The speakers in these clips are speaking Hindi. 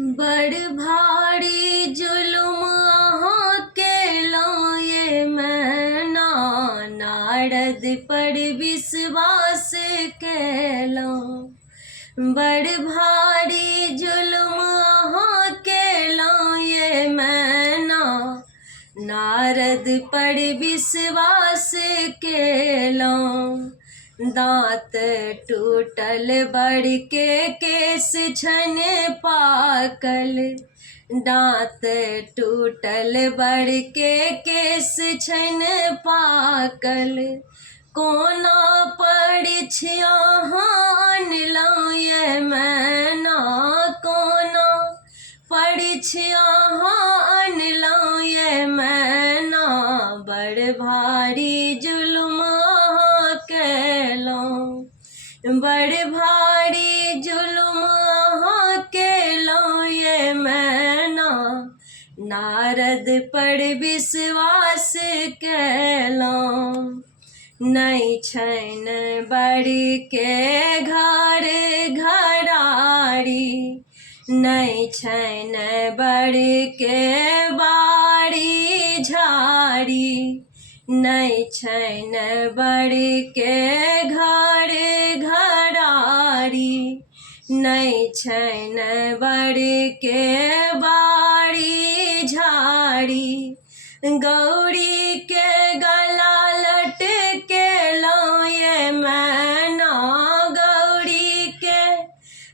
बड़ भारी जुलुम अहाँ केलहुँ ये मैना, नारद पर विश्वास केलहुँ। बड़ भारी जुलुम अहाँ केलहुँ ये मैना, नारद पर विश्वास केलहुँ। दाँत टूटल बड़ के केस छन पाकल, दाँत टूटल बड़ के केस छन पाकल। कोना परीक्षा अनलहुँ ये मैना, कोना परीक्षा अनलहुँ ये मैना। बड़ भारी जुलुम केलहुँ, बड़ भारी जुलुम अहाँ केलहुँ ये मैना, नारद पर विश्वास केलहुँ। नहीं छन बड़ के घर घराड़ी, नहीं छन बड़ के बाड़ी झाड़ी, नहीं छन बड़ के घर घराड़ी, नहीं छन बड़ के बाड़ी झाड़ी। गौरी के गला लटकेलहुँ ये मैना, गौरी के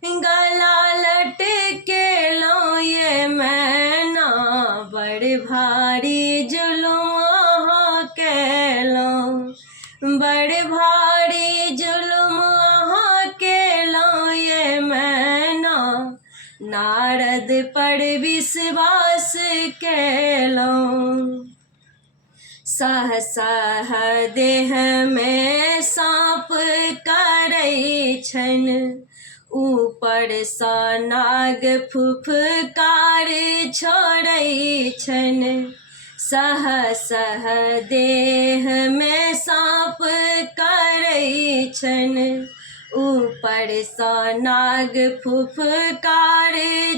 गला लटकेलहुँ ये मैना। बड़ भारी जुलुम अहाँ केलहुँ, बड़ भारी जुलुम अहाँ केलहुँ ये मैना, नारद पर विश्वास केलहुँ। सह सह देह में साँप करै छन, ऊपर सँ नाग फुफकार छोड़ै छन। सह सह देह में साँप करै छन, ऊपर सँ नाग फुफकार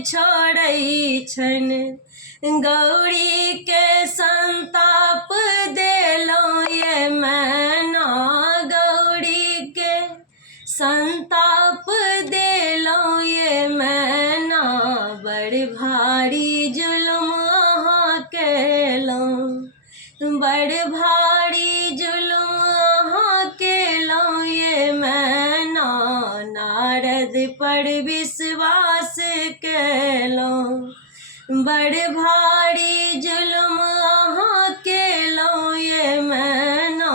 छोड़ै छन। गौरी के संताप देलहुँ ये मैना, गौरी के संताप देलहुँ ये मैना। बड़ भारी जुलुम अहाँ केलहुँ, बड़ भारी जुलुम अहाँ केलहुँ ये मैना, नारद पर विश्वास केलहुँ। बड़ भारी जुलुम अहाँ केलहुँ ये मैना,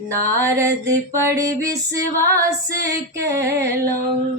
नारद पर विश्वास केलहुँ।